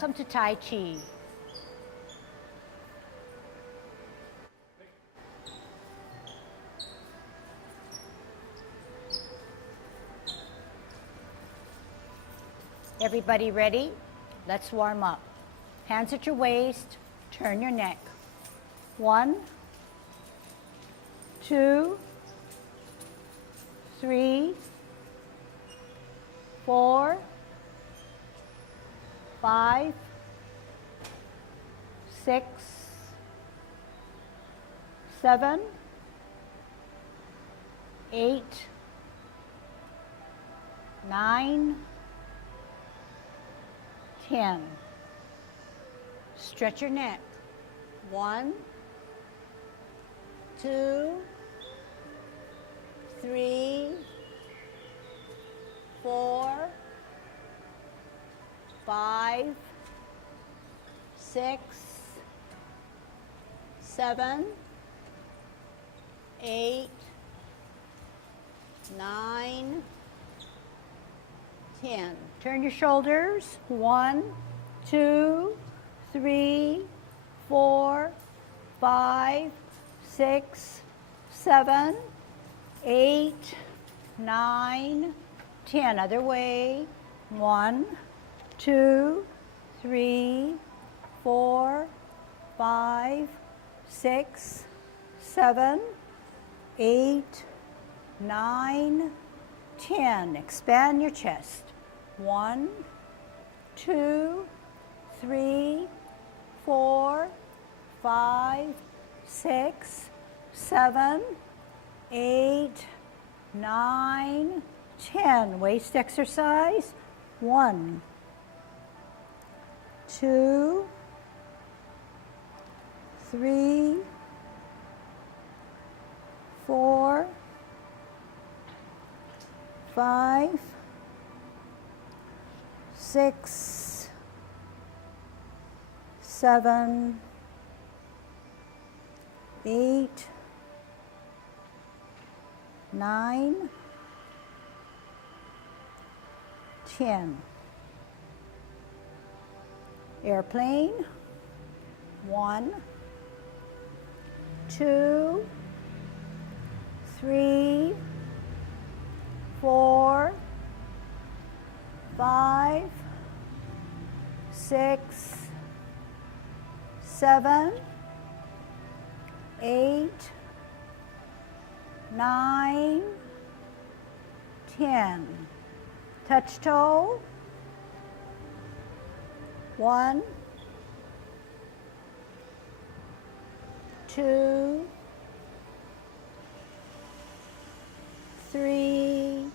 Welcome to Tai Chi. Everybody ready? Let's warm up. Hands at your waist, turn your neck. 1, 2, 3, 4, 5, 6, 7, 8, 9, 10. Stretch your neck. 1, 2, 3, 4, 5, 6, 7, 8, 9, 10. Turn your shoulders. 1, 2, 3, 4, 5, 6, 7, 8, 9, 10. Other way. 1, 2, 3, 4, 5, 6, 7, 8, 9, 10. Expand your chest. 1, 2, 3, 4, 5, 6, 7, 8, 9, 10. Waist exercise. 1, 2, 3, 4, 5, 6, 7, 8, 9, 10. Airplane. 1, 2, 3, 4, 5, 6, 7, 8, 9, 10. Touch toe. 1, 2, 3,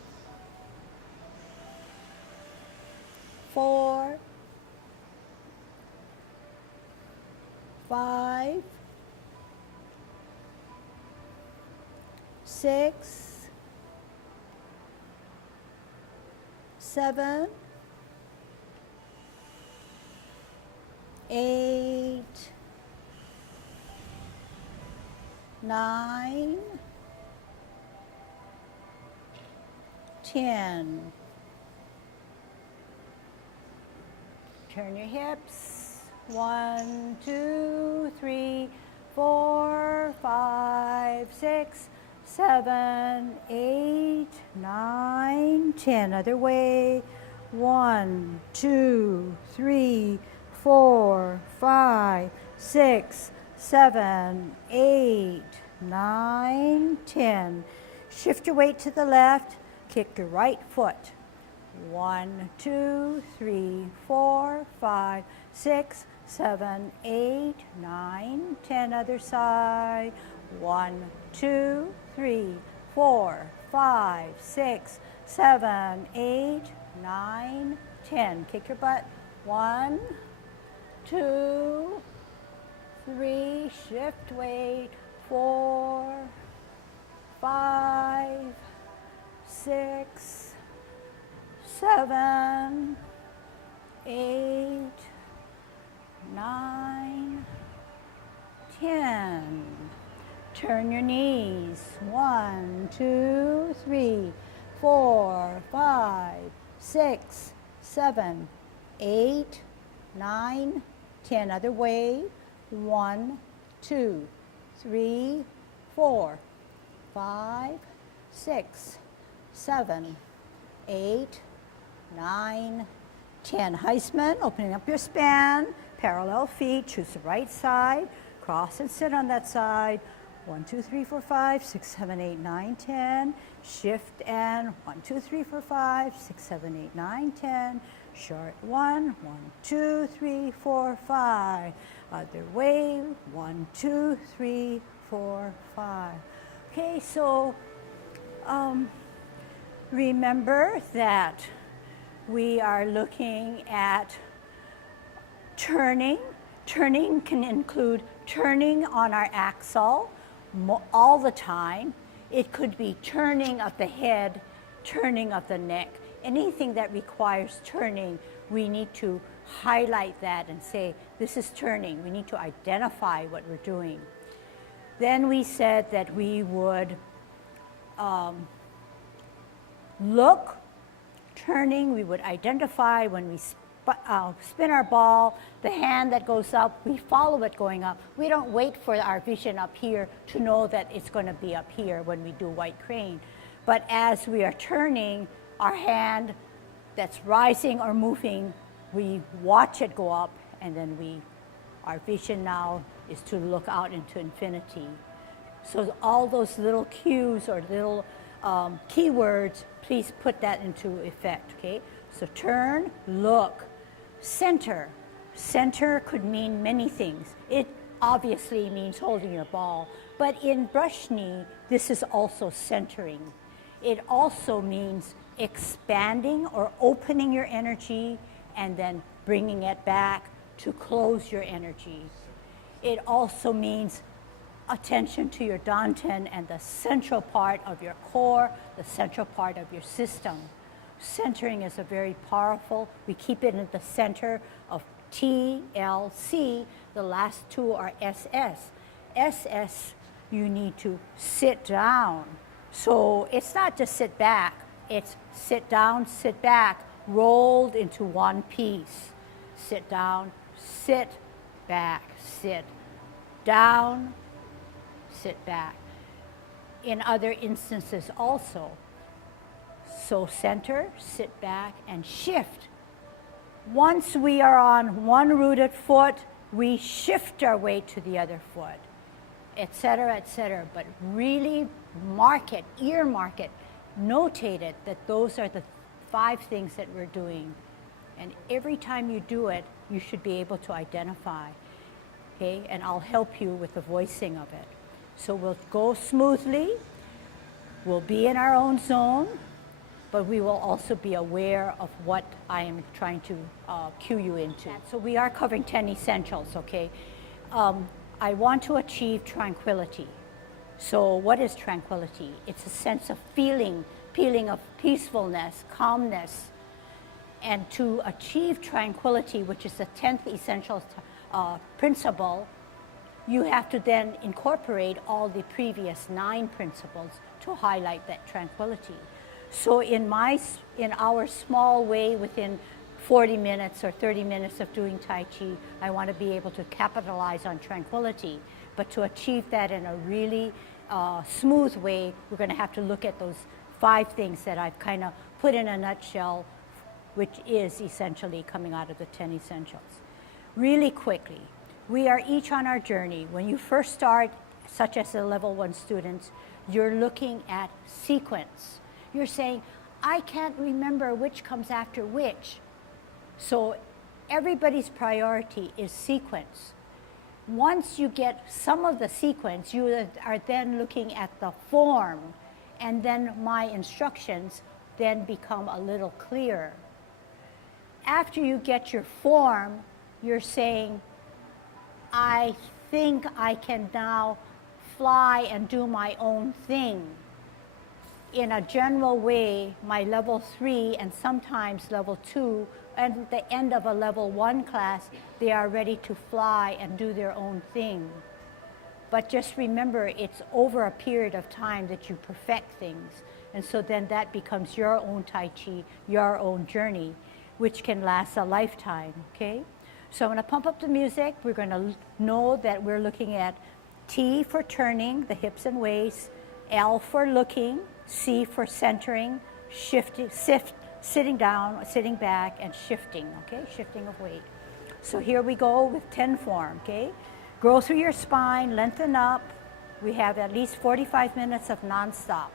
4, 5, 6, 7, 8, 9, 10. Turn your hips. 1, 2, 3, 4, 5, 6, 7, 8, 9, 10. Other way. 1, 2, 3, 4, 5, 6, 7, 8, 9, 10. Shift your weight to the left. Kick your right foot. 1, 2, 3, 4, 5, 6, 7, 8, 9, 10. Other side. 1, 2, 3, 4, 5, 6, 7, 8, 9, 10. Kick your butt. 1, 2, 3. Shift weight. 4, 5, 6, 7, 8, 9, 10. Turn your knees. 1, 2, 3, 4, 5, 6, 7, 8, 9, 10. Other way. 1, 2, 3, 4, 5, 6, 7, 8, 9, 10. Heisman, opening up your span, parallel feet, choose the right side, cross and sit on that side. 1, 2, 3, 4, 5, 6, 7, 8, 9, 10. Shift and 1, 2, 3, 4, 5, 6, 7, 8, 9, 10. Short 1, 1, 2, 3, 4, 5. Other way, 1, 2, 3, 4, 5. Okay, so remember that we are looking at turning. Turning can include turning on our axle all the time. It could be turning of the head, turning of the neck. Anything that requires turning, we need to highlight that and say, this is turning. We need to identify what we're doing. Then we said that we would look, turning, we would identify when we spin our ball, the hand that goes up, we follow it going up. We don't wait for our vision up here to know that it's going to be up here when we do white crane. But as we are turning, our hand that's rising or moving, we watch it go up, and then our vision now is to look out into infinity. So all those little cues or little keywords, please put that into effect, okay? So turn, look, center. Center could mean many things. It obviously means holding your ball, but in brush knee, this is also centering. It also means expanding or opening your energy and then bringing it back to close your energy. It also means attention to your danten and the central part of your core, the central part of your system. Centering is a very powerful, we keep it in the center of T, L, C. The last two are SS. SS, you need to sit down. So it's not just sit back, it's sit down, sit back, rolled into one piece. Sit down, sit back, sit down, sit back. In other instances also. So center, sit back, and shift. Once we are on one rooted foot, we shift our weight to the other foot, etc., etc. But really mark it, earmark it, notate it that those are the 5 things that we're doing. And every time you do it, you should be able to identify, okay? And I'll help you with the voicing of it. So we'll go smoothly, we'll be in our own zone, but we will also be aware of what I am trying to cue you into. So we are covering 10 essentials, okay? I want to achieve tranquility. So what is tranquility? It's a sense of feeling of peacefulness, calmness. And to achieve tranquility, which is the 10th essential principle, you have to then incorporate all the previous 9 principles to highlight that tranquility. So in our small way, within 40 minutes or 30 minutes of doing Tai Chi, I want to be able to capitalize on tranquility. But to achieve that in a really smooth way, we're going to have to look at those 5 things that I've kind of put in a nutshell, which is essentially coming out of the 10 essentials. Really quickly, we are each on our journey. When you first start, such as the level 1 students, you're looking at sequence. You're saying, I can't remember which comes after which. So everybody's priority is sequence. Once you get some of the sequence, you are then looking at the form, and then my instructions then become a little clearer. After you get your form, you're saying, I think I can now fly and do my own thing. In a general way, my level 3 and sometimes level 2, and at the end of a level 1 class, they are ready to fly and do their own thing. But just remember, it's over a period of time that you perfect things. And so then that becomes your own Tai Chi, your own journey, which can last a lifetime, okay? So I'm going to pump up the music. We're going to know that we're looking at T for turning, the hips and waist, L for looking, C for centering, sitting down, sitting back, and shifting, okay? Shifting of weight. So here we go with 10 form, okay? Grow through your spine, lengthen up. We have at least 45 minutes of nonstop.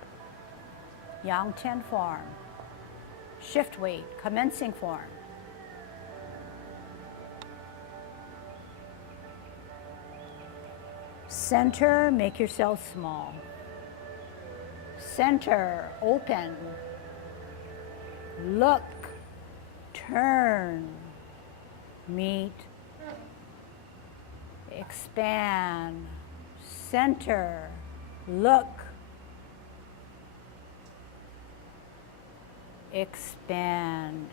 Yang 10 form. Shift weight, commencing form. Center, make yourself small. Center, open. Look, turn, meet, expand. Center, look, expand.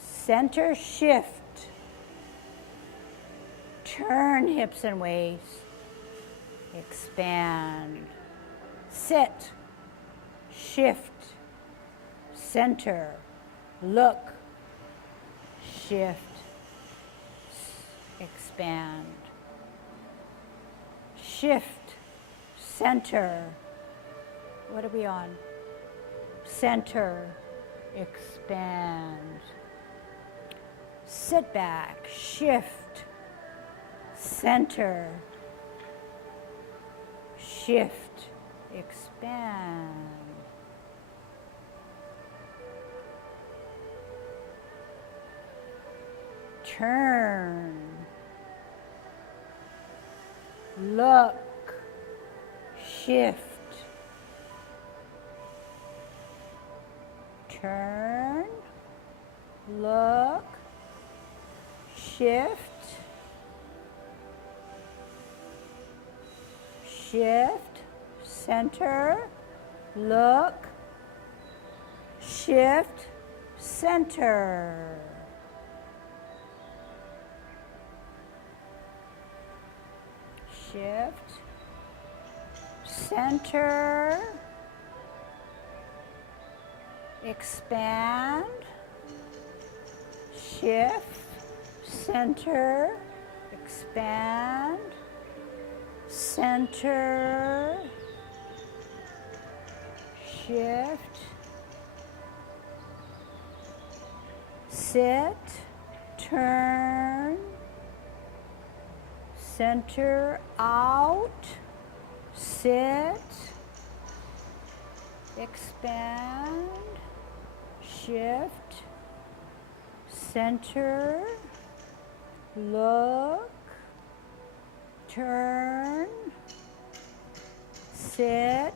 Center, shift. Turn hips and waist. Expand. Sit. Shift. Center. Look. Shift. Expand. Shift. Center. What are we on? Center. Expand. Sit back. Shift. Center. Shift, expand. Turn. Look. Shift. Turn. Look. Shift. Shift, center, look, shift, center. Shift, center, expand, shift, center, expand, center, shift, sit, turn, center, out, sit, expand, shift, center, look, turn, sit,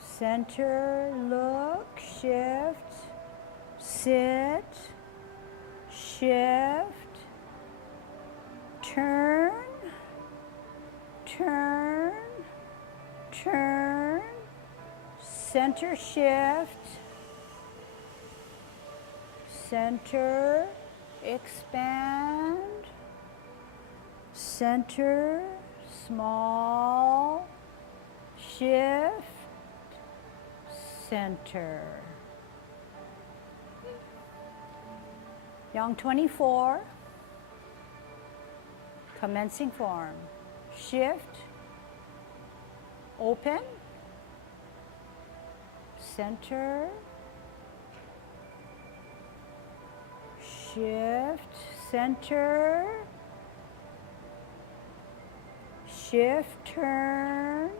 center, look, shift, sit, shift, turn, turn, turn, center, shift, center, expand, center, small, shift, center. Yang 24, commencing form, shift, open, center, shift, center, shift, turn,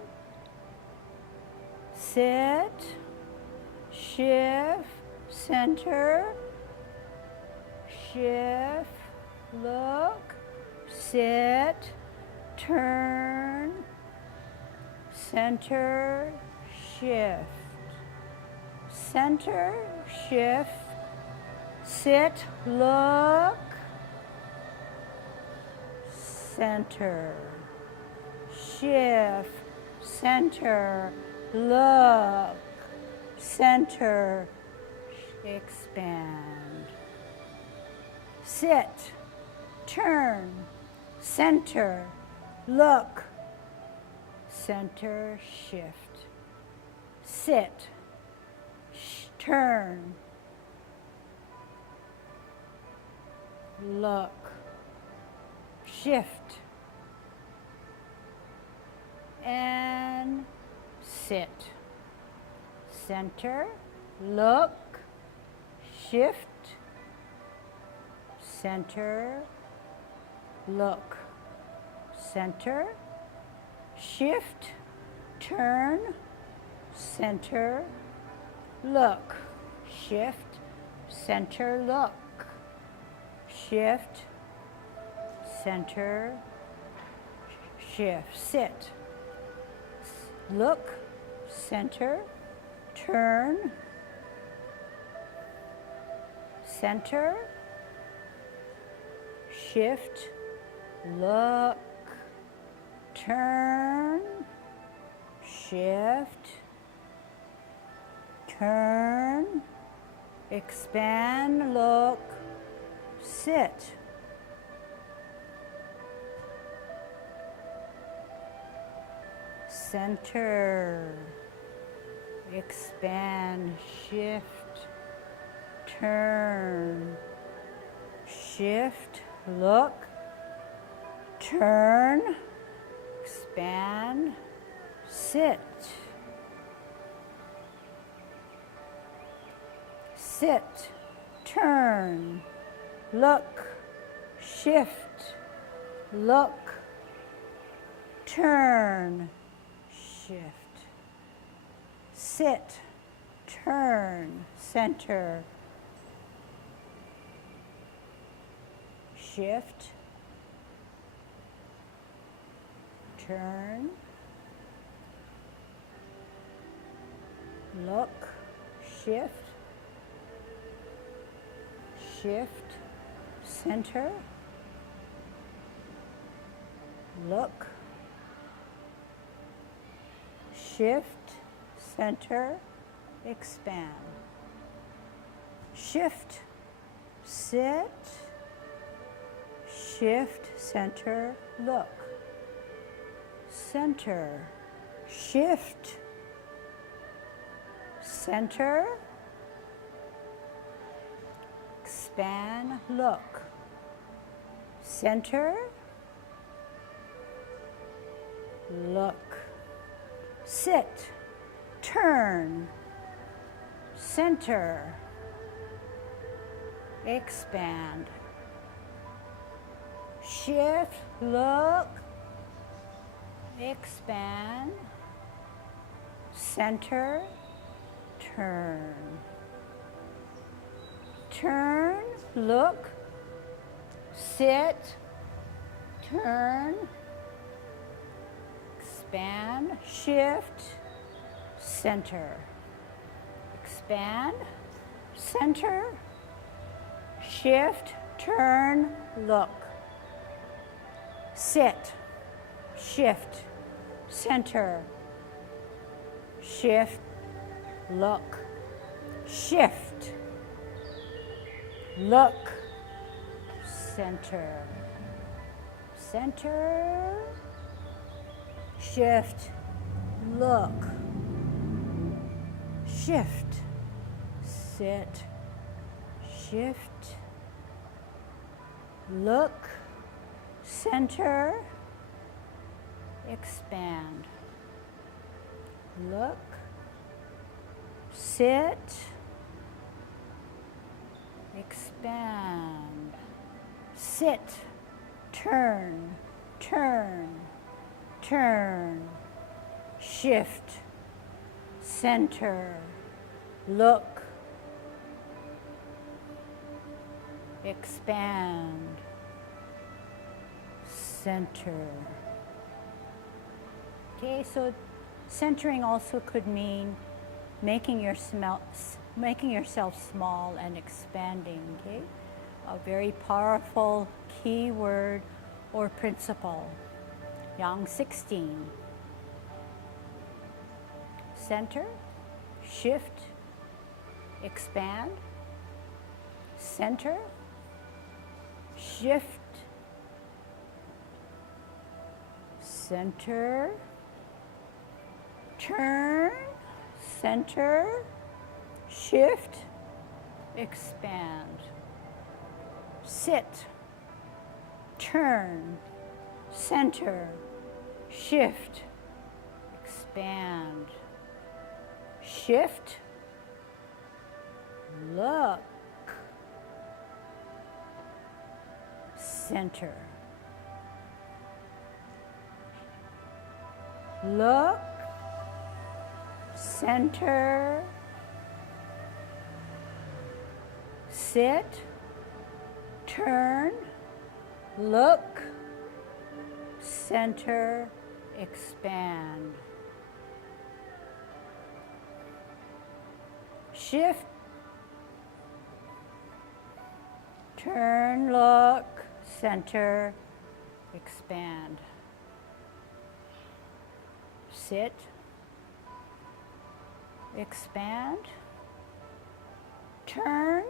sit, shift, center, shift, look, sit, turn, center, shift, center, shift, sit, look, center, shift, center, look, center, expand, sit, turn, center, look, center, shift, sit, turn, look, shift, and sit. Center, look, shift, center, look, center, shift, turn, center, look, shift, center, look, shift, center, shift, sit, look, center, turn, center, shift, look, turn, shift, turn, expand, look, sit. Center, expand, shift, turn, shift, look, turn, expand, sit. Sit, turn, look, shift, look, turn, shift. Sit, turn, center, shift, turn, look, shift, shift, center, look, shift, center, expand, shift, sit, shift, center, look, center, shift, center, expand, look, center, look, sit, turn, center, expand, shift, look, expand, center, turn, turn, look, sit, turn, expand, shift, center, expand, center, shift, turn, look, sit, shift, center, shift, look, shift, look, center, center, shift, look, shift, sit, shift, look, center, expand, look, sit, expand, sit, turn, turn, turn, shift, center, look, expand, center. Okay, so centering also could mean making yourself small and expanding, okay? A very powerful key word or principle. Yang 16. Center, shift, expand, center, shift, center, turn, center, shift, expand, sit, turn, center, shift, expand, shift, look, center, look, center, sit, turn, look, center, expand, shift, turn, look, center, expand, sit, expand, turn,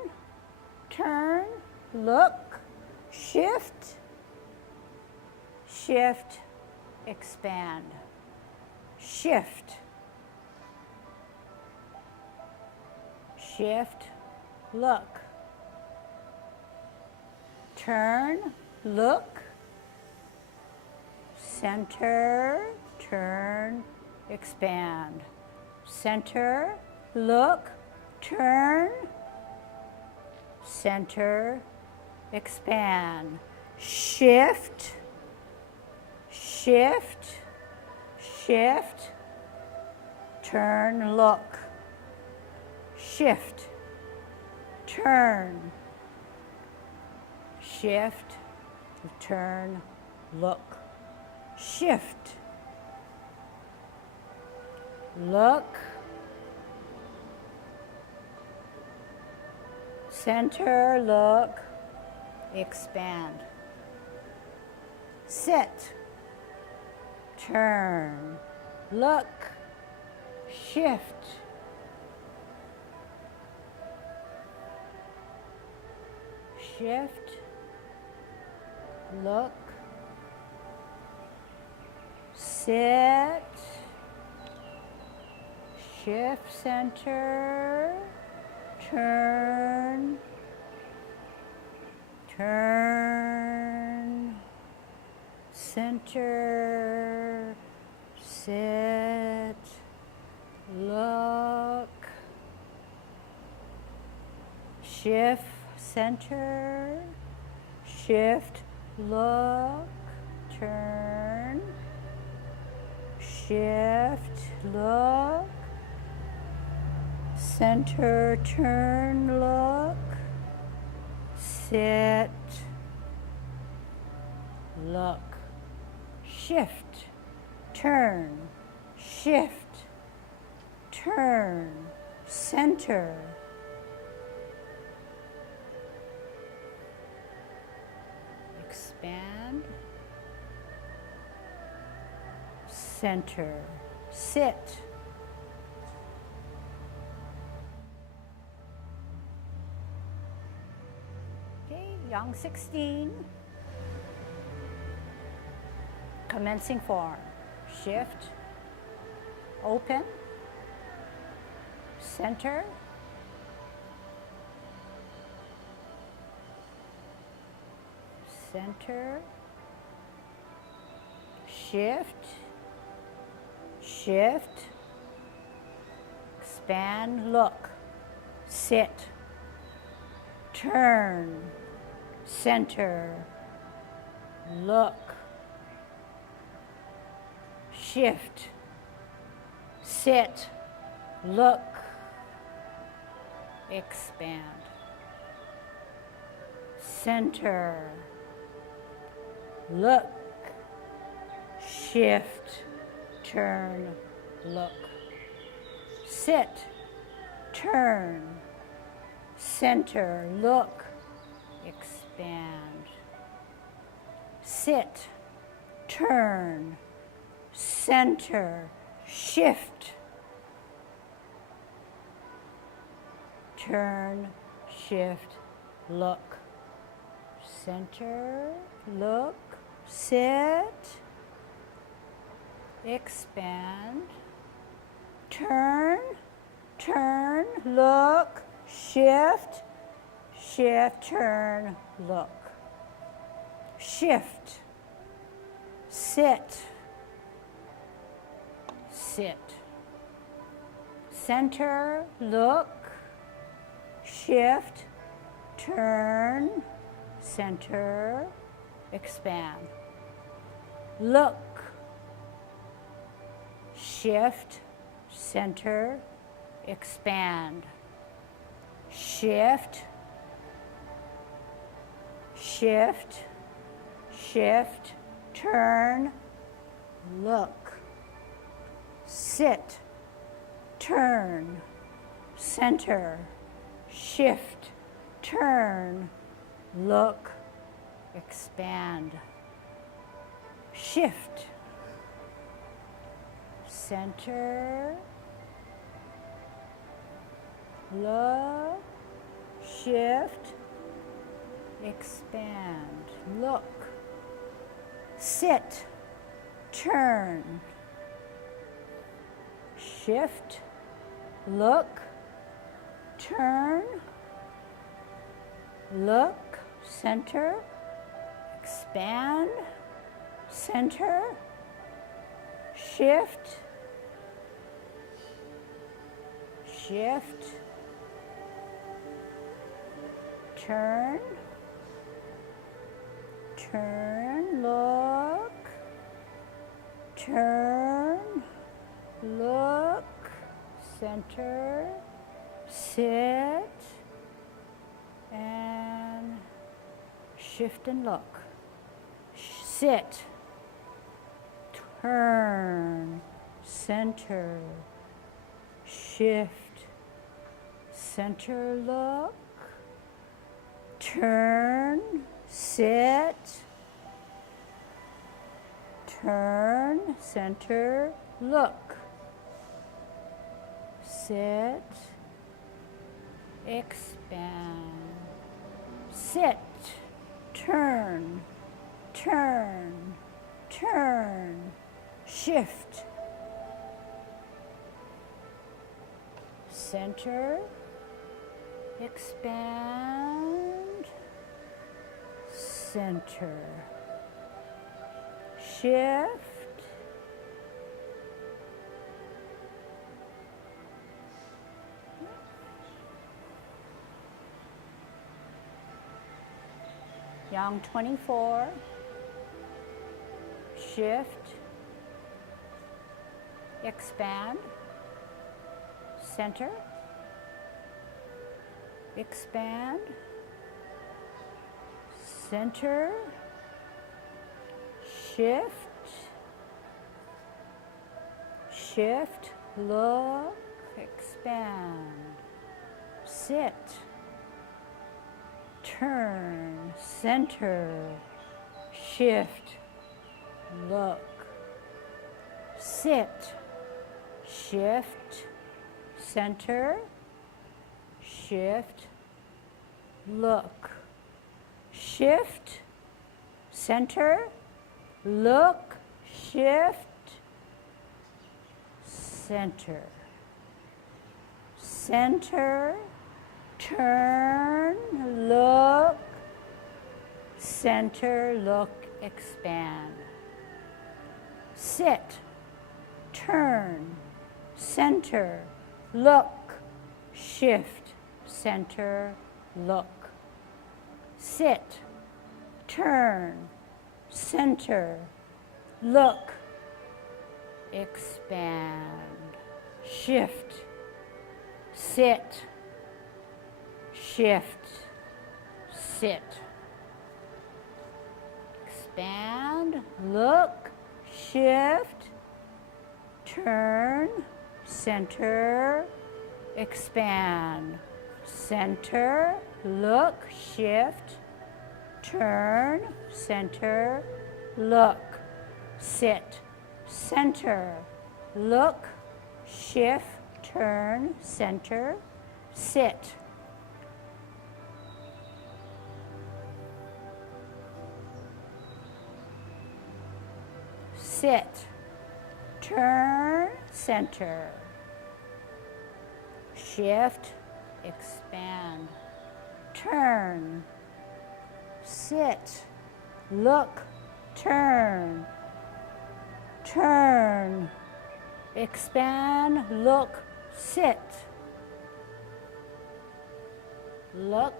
turn, look, shift, shift, expand, shift, shift, look, turn, look, center, turn, expand, center, look, turn, center, expand, shift, shift, shift, turn, look, shift, turn, shift, turn, look, shift, look, center, look, expand, sit, turn, look, shift, shift, look, sit, shift, center, turn, turn, center, sit, look, shift, center, shift, look, turn, shift, look, center, turn, look, sit, look, shift, turn, shift, turn, center, expand, center, sit, okay, young 16, commencing form, shift, open, center, center, shift, shift, expand, look, sit, turn, center, look, shift, sit, look, expand, center, look, shift, turn, look, sit, turn, center, look, expand, sit, turn, center, shift, turn, shift, look, center, look, sit, expand, turn, turn, look, shift, shift, turn, look, shift, sit, sit. Center, look, shift, turn, center, expand. Look, shift, center, expand. Shift, shift, shift, turn, look. Sit, turn, center, shift, turn, look, expand. Shift, center, look, shift, expand, look, sit, turn, shift, look, turn, look, center, expand, center, shift, shift, turn, turn, look, turn, look, center, sit, and shift and look. Sit, turn, center, shift, center, look, turn, sit, turn, center, look, sit, expand, sit, turn, turn, turn, shift, center, expand, center, shift, Yang 24, shift, expand, center, expand, center, shift, shift, look, expand, sit, turn, center, shift, look, sit, shift, center, shift, look, shift, center, look, shift, center, center, turn, look, center, look, expand. Sit, turn, center, look, shift, center, look. Sit, turn, center, look, expand. Shift, sit, shift, sit. Expand, look, shift, turn, center, expand. Center, look, shift, turn, center, look, sit, center, look, shift, turn, center, sit. Sit, turn, center, shift, expand, turn, sit, look, turn, turn, expand, look, sit, look,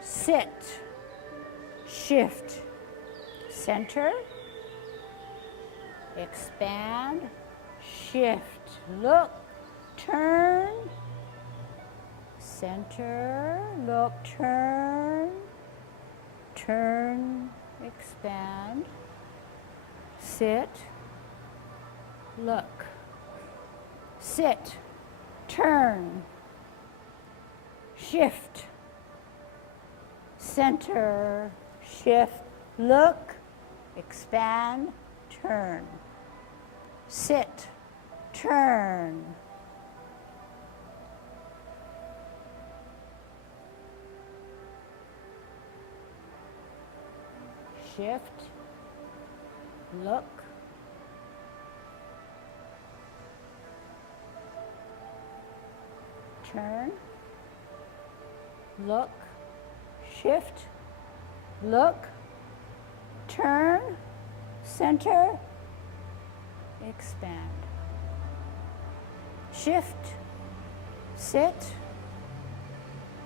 sit, shift, center, expand, shift, look, turn, center, look, turn, turn, expand, sit, look, sit, turn, shift, center, shift, look, expand, turn, sit, turn, shift, look, turn, look, shift, look, turn, center, expand, shift, sit,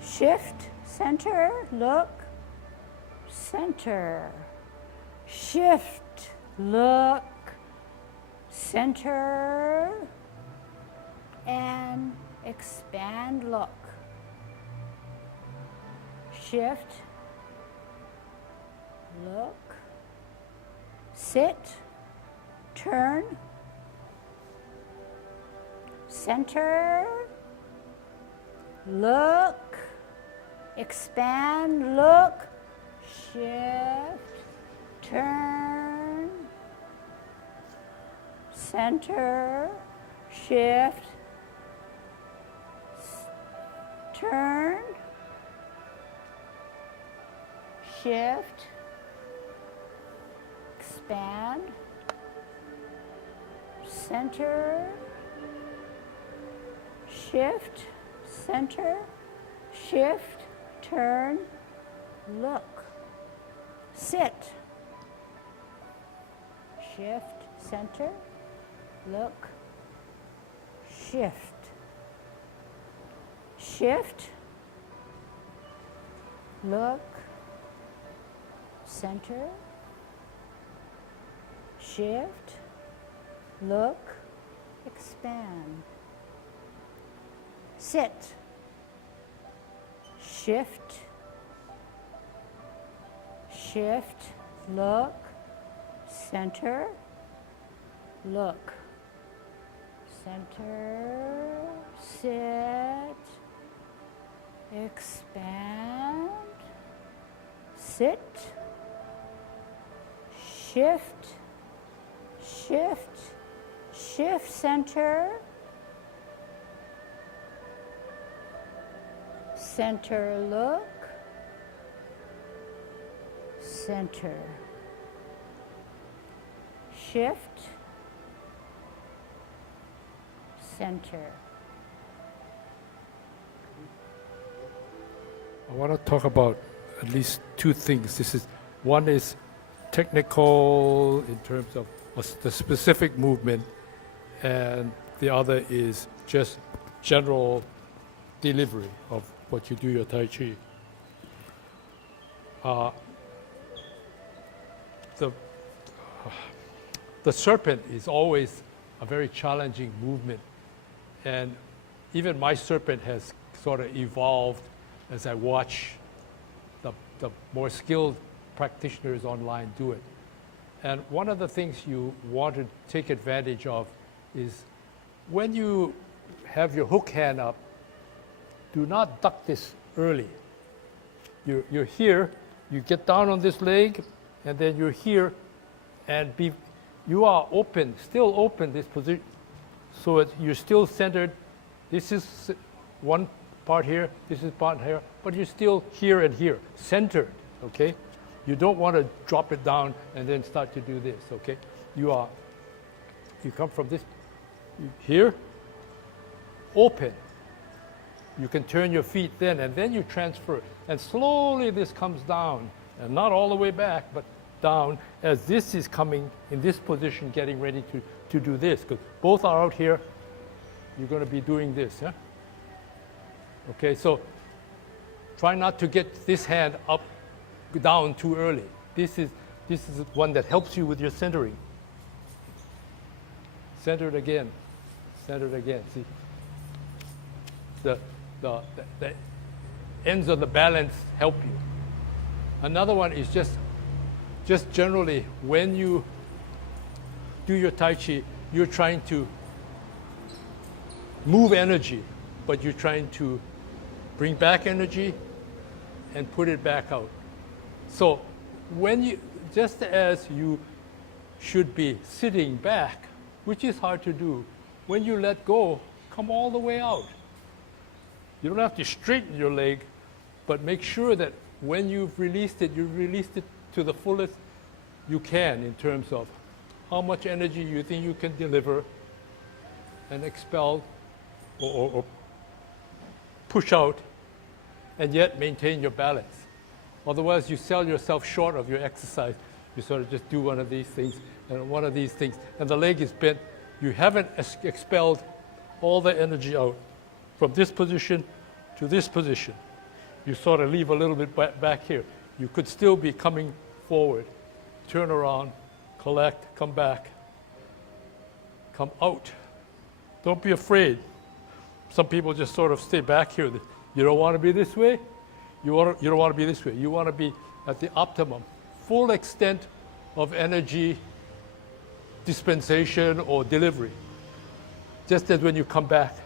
shift, center, look, center, shift, look, center, and expand, look, shift, look, sit, turn, center, look, expand, look, shift, turn, center, shift, turn, shift, expand, center, shift, center, shift, turn, look, sit, shift, center, look, shift, shift, look, center, shift, look, expand, sit, shift, shift, look, center, look, center, sit, expand, sit, shift, shift, shift, center, center, look, center, shift, center. I want to talk about at least two things. One is technical in terms of the specific movement, and the other is just general delivery of what you do your Tai Chi. The serpent is always a very challenging movement, and even my serpent has sort of evolved as I watch the more skilled practitioners online do it. And one of the things you want to take advantage of is when you have your hook hand up, do not duck this early. You're here, you get down on this leg, and then you're here, and you are open, still open this position, so you're still centered. This is one part here, this is part here, but you're still here and here, centered, okay? You don't want to drop it down and then start to do this, okay? You come from this, here, open. You can turn your feet then, and then you transfer. And slowly this comes down, and not all the way back, but down as this is coming in this position, getting ready to do this. Because both are out here, you're going to be doing this. Yeah? Okay, so try not to get this hand up, down too early. This is one that helps you with your centering. Center it again. Center it again. See, the ends of the balance help you. Another one is just generally when you do your Tai Chi, you're trying to move energy, but you're trying to bring back energy and put it back out. So when you, just as you should be sitting back, which is hard to do, when you let go, come all the way out. You don't have to straighten your leg, but make sure that when you've released it to the fullest you can in terms of how much energy you think you can deliver and expel or push out, and yet maintain your balance. Otherwise, you sell yourself short of your exercise. You sort of just do one of these things and one of these things, and the leg is bent. You haven't expelled all the energy out from this position to this position. You sort of leave a little bit back here. You could still be coming forward, turn around, collect, come back, come out. Don't be afraid. Some people just sort of stay back here. You don't want to be this way. You don't want to be this way. You want to be at the optimum, full extent of energy dispensation or delivery. Just as when you come back,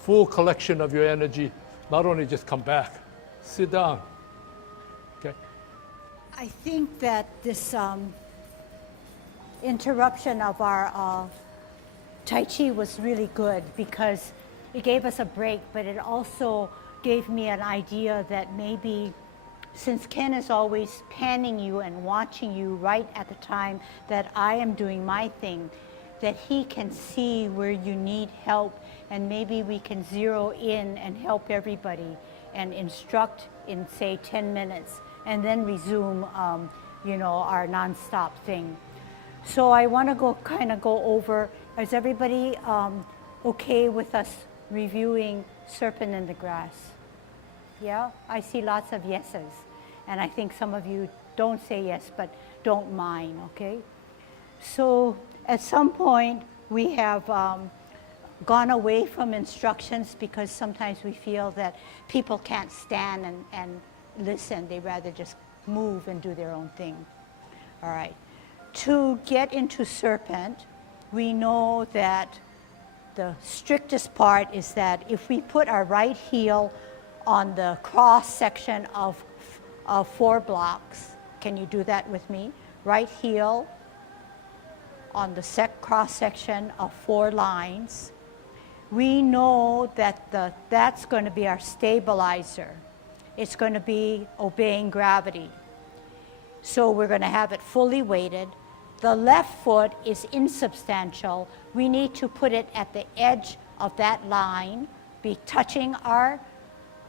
full collection of your energy, not only just come back, sit down. Okay? I think that this interruption of our Tai Chi was really good because it gave us a break, but it also gave me an idea that maybe since Ken is always panning you and watching you right at the time that I am doing my thing, that he can see where you need help, and maybe we can zero in and help everybody and instruct in, say, 10 minutes, and then resume, our nonstop thing. So I want to go over, is everybody okay with us reviewing Serpent in the Grass? Yeah, I see lots of yeses. And I think some of you don't say yes, but don't mind, okay? So at some point, we have gone away from instructions because sometimes we feel that people can't stand and listen. They rather just move and do their own thing. All right. To get into Serpent, we know that the strictest part is that if we put our right heel on the cross section of 4 blocks, can you do that with me? Right heel on the cross section of 4 lines. We know that that's going to be our stabilizer. It's going to be obeying gravity. So we're going to have it fully weighted. The left foot is insubstantial. We need to put it at the edge of that line, be touching our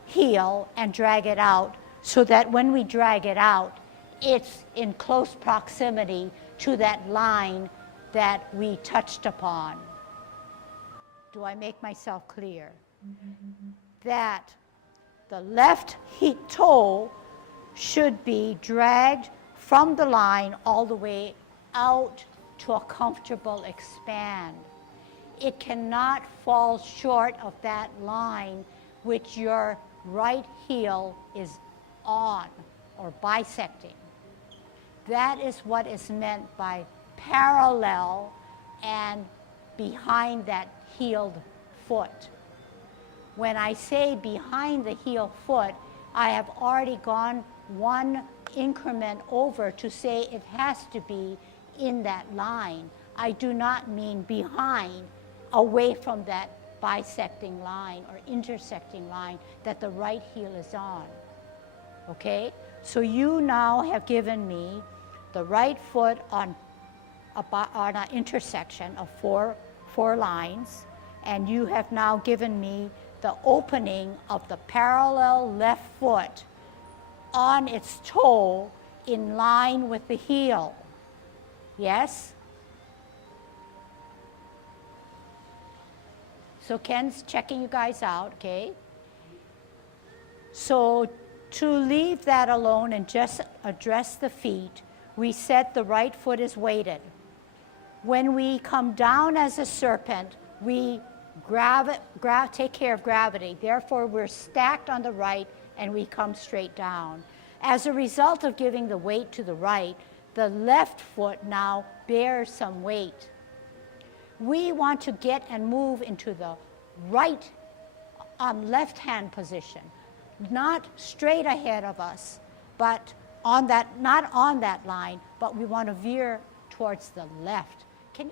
heel and drag it out so that when we drag it out, it's in close proximity to that line that we touched upon. Do I make myself clear? That the left toe should be dragged from the line all the way out to a comfortable expand. It cannot fall short of that line which your right heel is on or bisecting. That is what is meant by parallel and behind that heeled foot. When I say behind the heel foot, I have already gone one increment over to say it has to be in that line. I do not mean behind, away from that bisecting line or intersecting line that the right heel is on. Okay? So you now have given me the right foot on an intersection of four lines, and you have now given me the opening of the parallel left foot on its toe in line with the heel. Yes? So Ken's checking you guys out, okay? So to leave that alone and just address the feet, we said the right foot is weighted. When we come down as a serpent, we take care of gravity. Therefore, we're stacked on the right and we come straight down. As a result of giving the weight to the right, the left foot now bears some weight. We want to get and move into the right left hand position, not straight ahead of us, but not on that line, but we want to veer towards the left.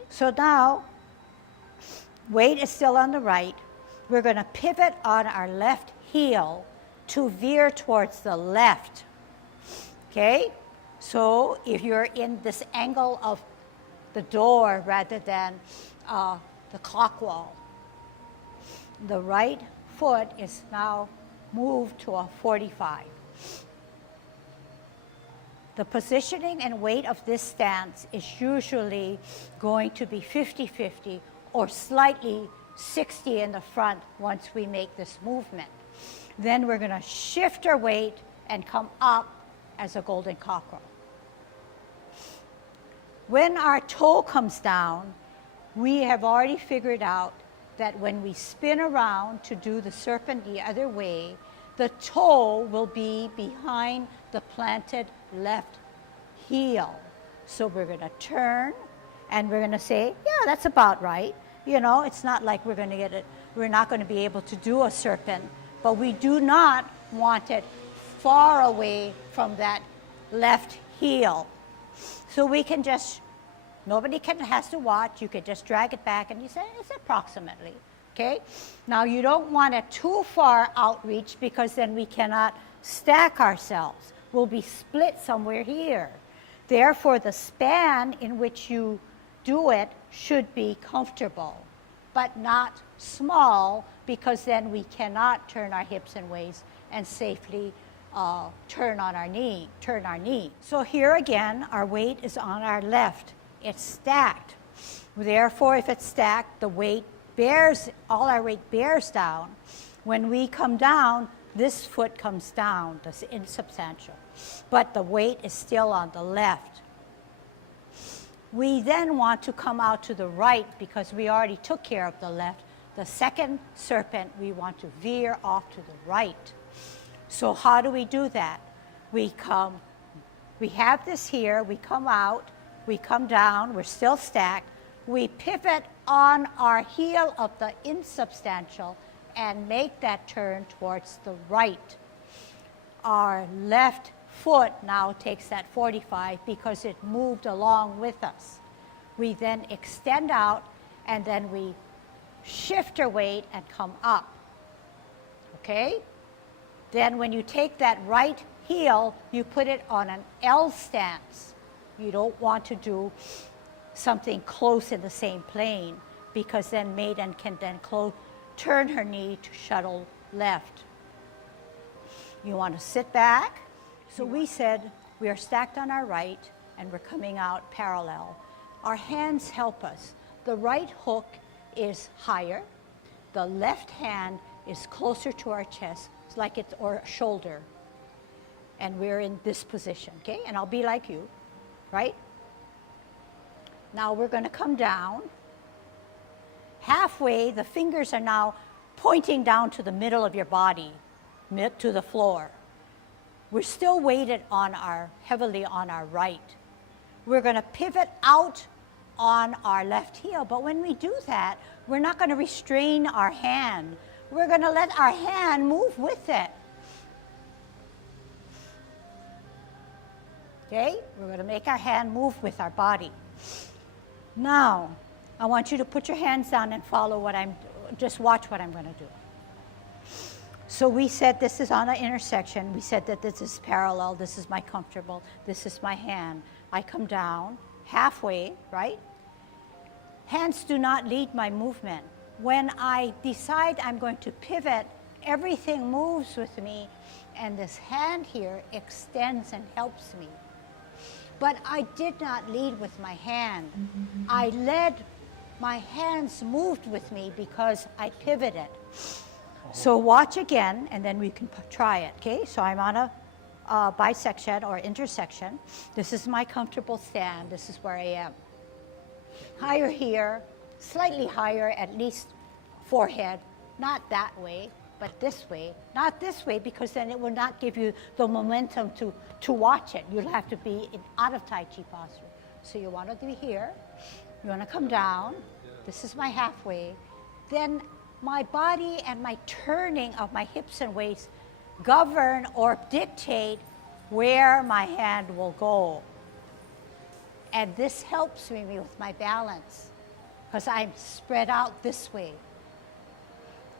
So now, weight is still on the right. We're going to pivot on our left heel to veer towards the left. Okay? So if you're in this angle of the door rather than the clock wall, the right foot is now moved to a 45. The positioning and weight of this stance is usually going to be 50-50 or slightly 60 in the front once we make this movement. Then we're going to shift our weight and come up as a golden cockerel. When our toe comes down, we have already figured out that when we spin around to do the serpent the other way, the toe will be behind the planted left heel. So we're going to turn and we're going to say, yeah, that's about right. You know, it's not like we're going to get it, we're not going to be able to do a serpent, but we do not want it far away from that left heel. So we can just, nobody has to watch, you can just drag it back and you say, it's approximately. Okay? Now you don't want it too far outreach because then we cannot stack ourselves. We'll be split somewhere here. Therefore, the span in which you do it should be comfortable, but not small because then we cannot turn our hips and waist and safely turn our knee. So here again, our weight is on our left. It's stacked. Therefore, if it's stacked, the weight bears, all our weight bears down. When we come down, this foot comes down, that's insubstantial. But the weight is still on the left. We then want to come out to the right because we already took care of the left. The second serpent, we want to veer off to the right. So how do we do that? We have this here, we come out, we come down, we're still stacked. We pivot on our heel of the insubstantial and make that turn towards the right. Our left foot now takes that 45 because it moved along with us. We then extend out and then we shift our weight and come up. Okay? Then when you take that right heel, you put it on an L stance. You don't want to do something close in the same plane because then maiden can then turn her knee to shuttle left. You want to sit back. So we said we are stacked on our right and we're coming out parallel. Our hands help us. The right hook is higher. The left hand is closer to our chest. It's like it's or shoulder. And we're in this position, okay? And I'll be like you, right? Now we're going to come down. Halfway, the fingers are now pointing down to the middle of your body, to the floor. We're still weighted heavily on our right. We're going to pivot out on our left heel, but when we do that, we're not going to restrain our hand. We're going to let our hand move with it. Okay? We're going to make our hand move with our body. Now, I want you to put your hands down and follow just watch what I'm going to do. So we said this is on an intersection. We said that this is parallel. This is my comfortable. This is my hand. I come down halfway, right? Hands do not lead my movement. When I decide I'm going to pivot, everything moves with me, and this hand here extends and helps me. But I did not lead with my hand. I led, my hands moved with me because I pivoted. So watch again, and then we can try it, okay? So I'm on a bisection or intersection. This is my comfortable stand. This is where I am. Higher here, slightly higher, at least forehead. Not that way, but this way. Not this way, because then it will not give you the momentum to watch it. You'll have to be out of Tai Chi posture. So you want to be here. You want to come down. This is my halfway. Then my body and my turning of my hips and waist govern or dictate where my hand will go. And this helps me with my balance because I'm spread out this way.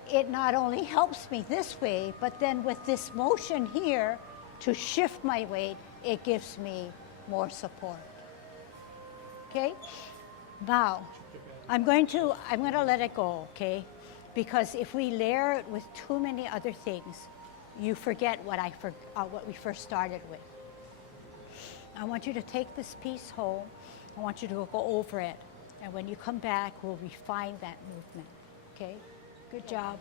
It not only helps me this way, but then with this motion here to shift my weight, it gives me more support. Okay? Now, I'm going to let it go, okay? Because if we layer it with too many other things, you forget what we first started with. I want you to take this piece home. I want you to go over it. And when you come back, we'll refine that movement, okay? Good job.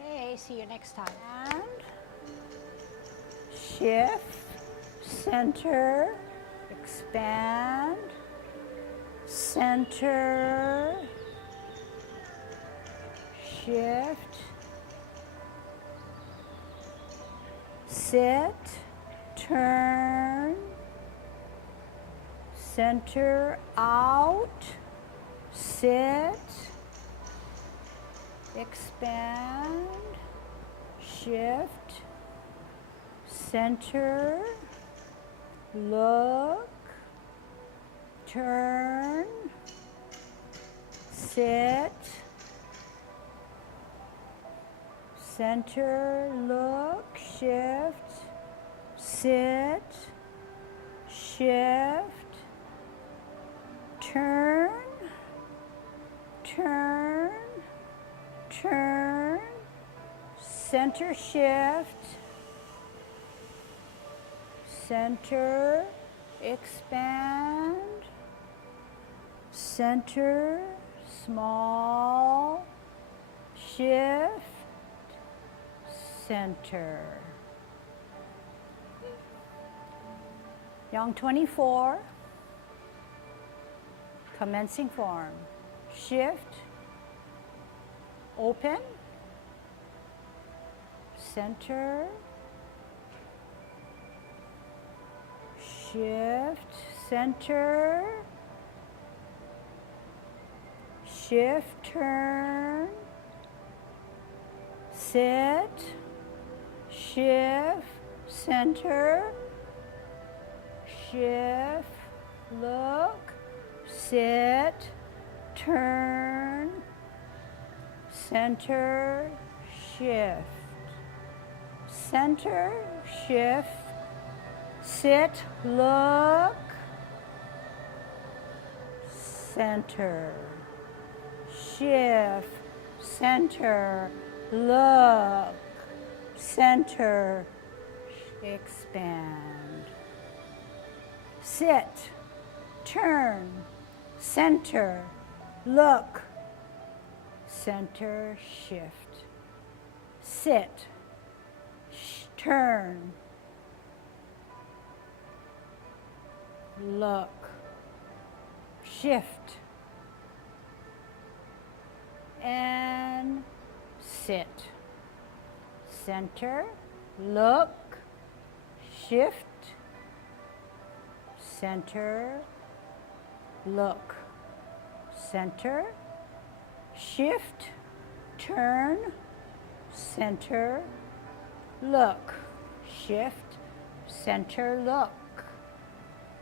Okay, see you next time. And shift, center, expand, center, shift, sit, turn, center, out, sit, expand, shift, center, look, turn, sit, center, look, shift, sit, shift, turn, turn, turn, center, shift, center, expand, center, small, shift, center. Yang 24, commencing form. Shift, open, center, shift, center, shift, turn, sit, shift, center, shift, look, sit, turn, center, shift, center, shift, sit, look, center, shift, center, look, center, expand, sit, turn, center, look, center, shift, sit, turn, look, shift, and sit, center, look, shift, center, look, center, shift, turn, center, look, shift, center, look,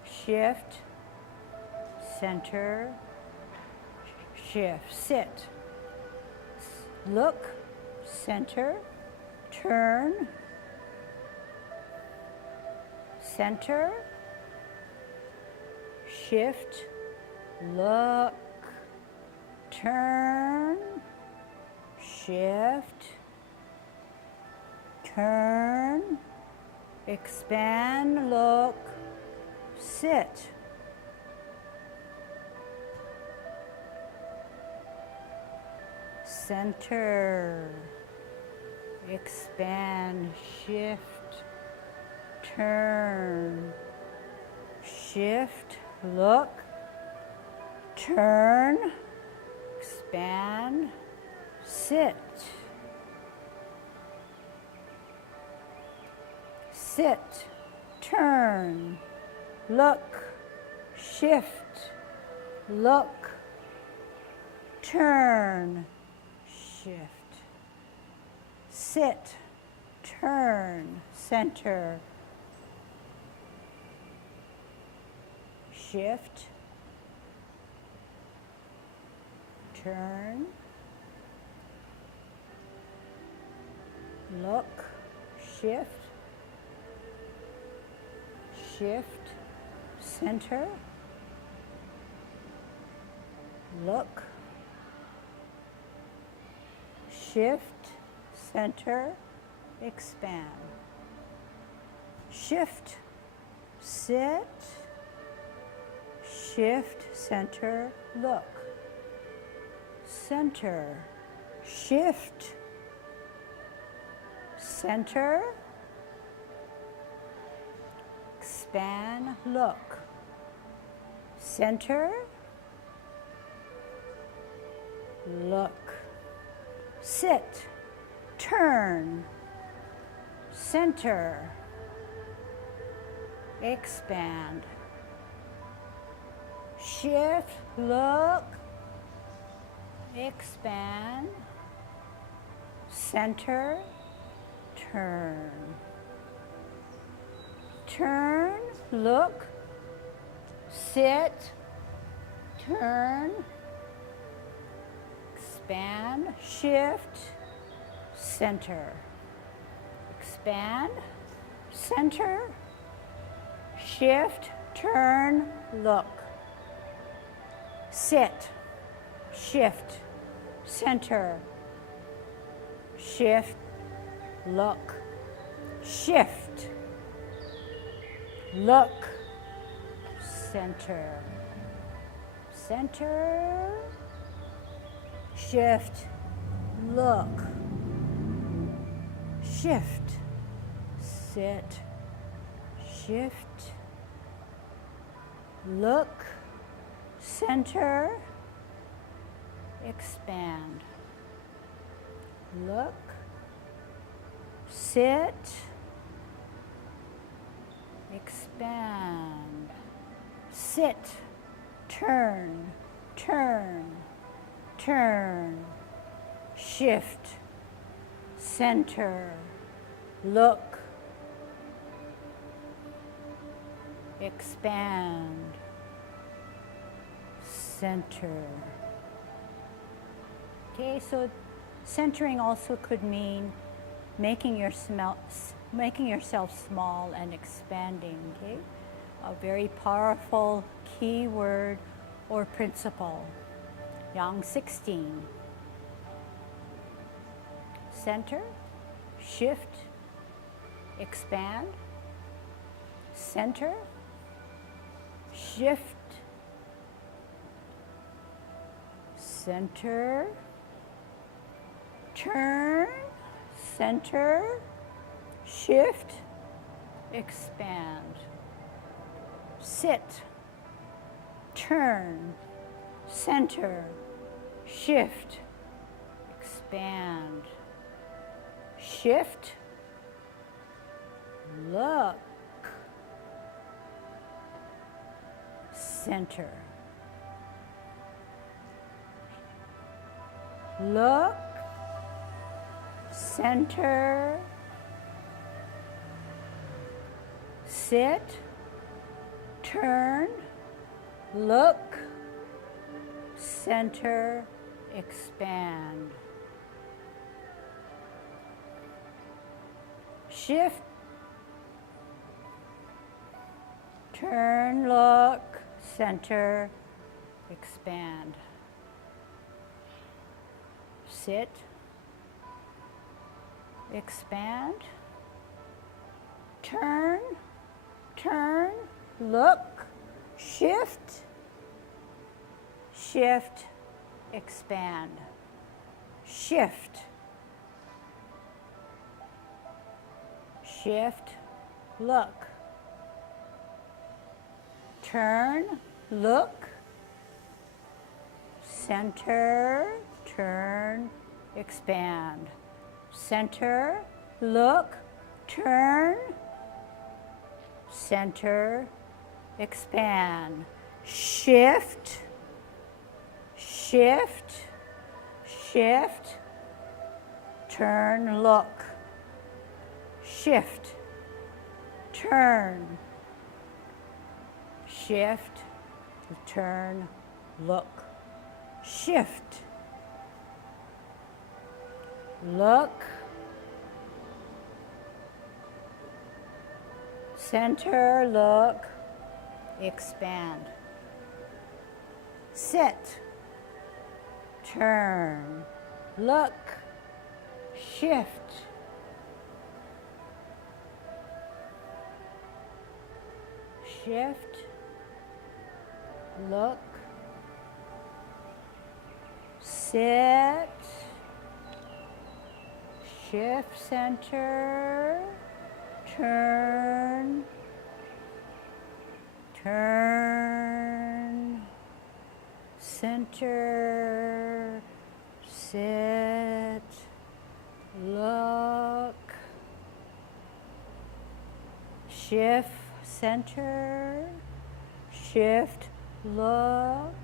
shift, center, shift, sit, look, center, turn, center, shift, look, turn, shift, turn, expand, look, sit. Center, expand, shift, turn, shift, look, turn, expand, sit. Sit, turn, look, shift, look, turn, shift. Sit, turn, center, shift, turn, look, shift, shift, center, look, shift, center, expand. Shift, sit, shift, center, look. Center, shift, center, expand, look. Center, look. Sit, turn, center, expand. Shift, look, expand, center, turn. Turn, look, sit, turn, expand, shift, center. Expand, center, shift, turn, look. Sit, shift, center, shift, look. Shift, look, center, center, shift, look, shift, sit, shift, look, center, expand, look, sit, expand, sit, turn, turn, turn, shift, center, look, expand, center. Okay, so centering also could mean making yourself small and expanding, okay? A very powerful key word or principle. Yang 16. Center, shift, expand, center, shift, center, turn, center, shift, expand, sit, turn, center, shift, expand, shift, look, center, look, center, sit, turn, look, center, expand. Shift, turn, look, center, expand. sit, expand, turn, turn, look, shift, shift, expand, shift, shift, look, turn, look, center, turn, expand, center, look, turn, center, expand, shift, shift, shift, turn, look, shift, turn, shift, turn, look, shift, look, center, look, expand, sit, turn, look, shift, shift, look, sit, shift, center, turn, turn, center, sit, look, shift, center, shift, look,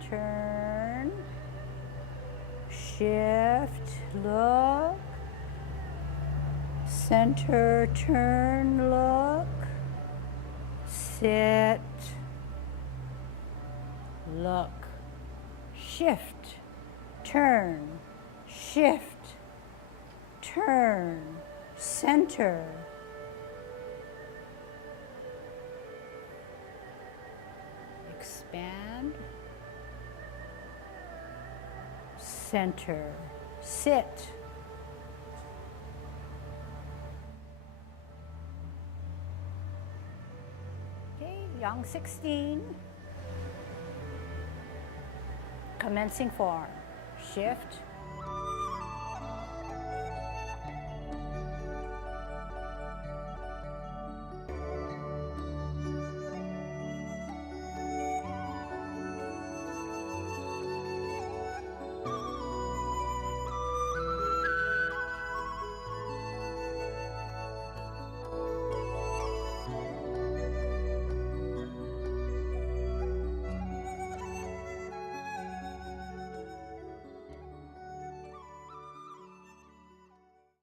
turn, shift, look, center, turn, look, sit, look, shift, turn, shift, turn, center, expand, center, sit, okay, Yang 16, commencing form, shift,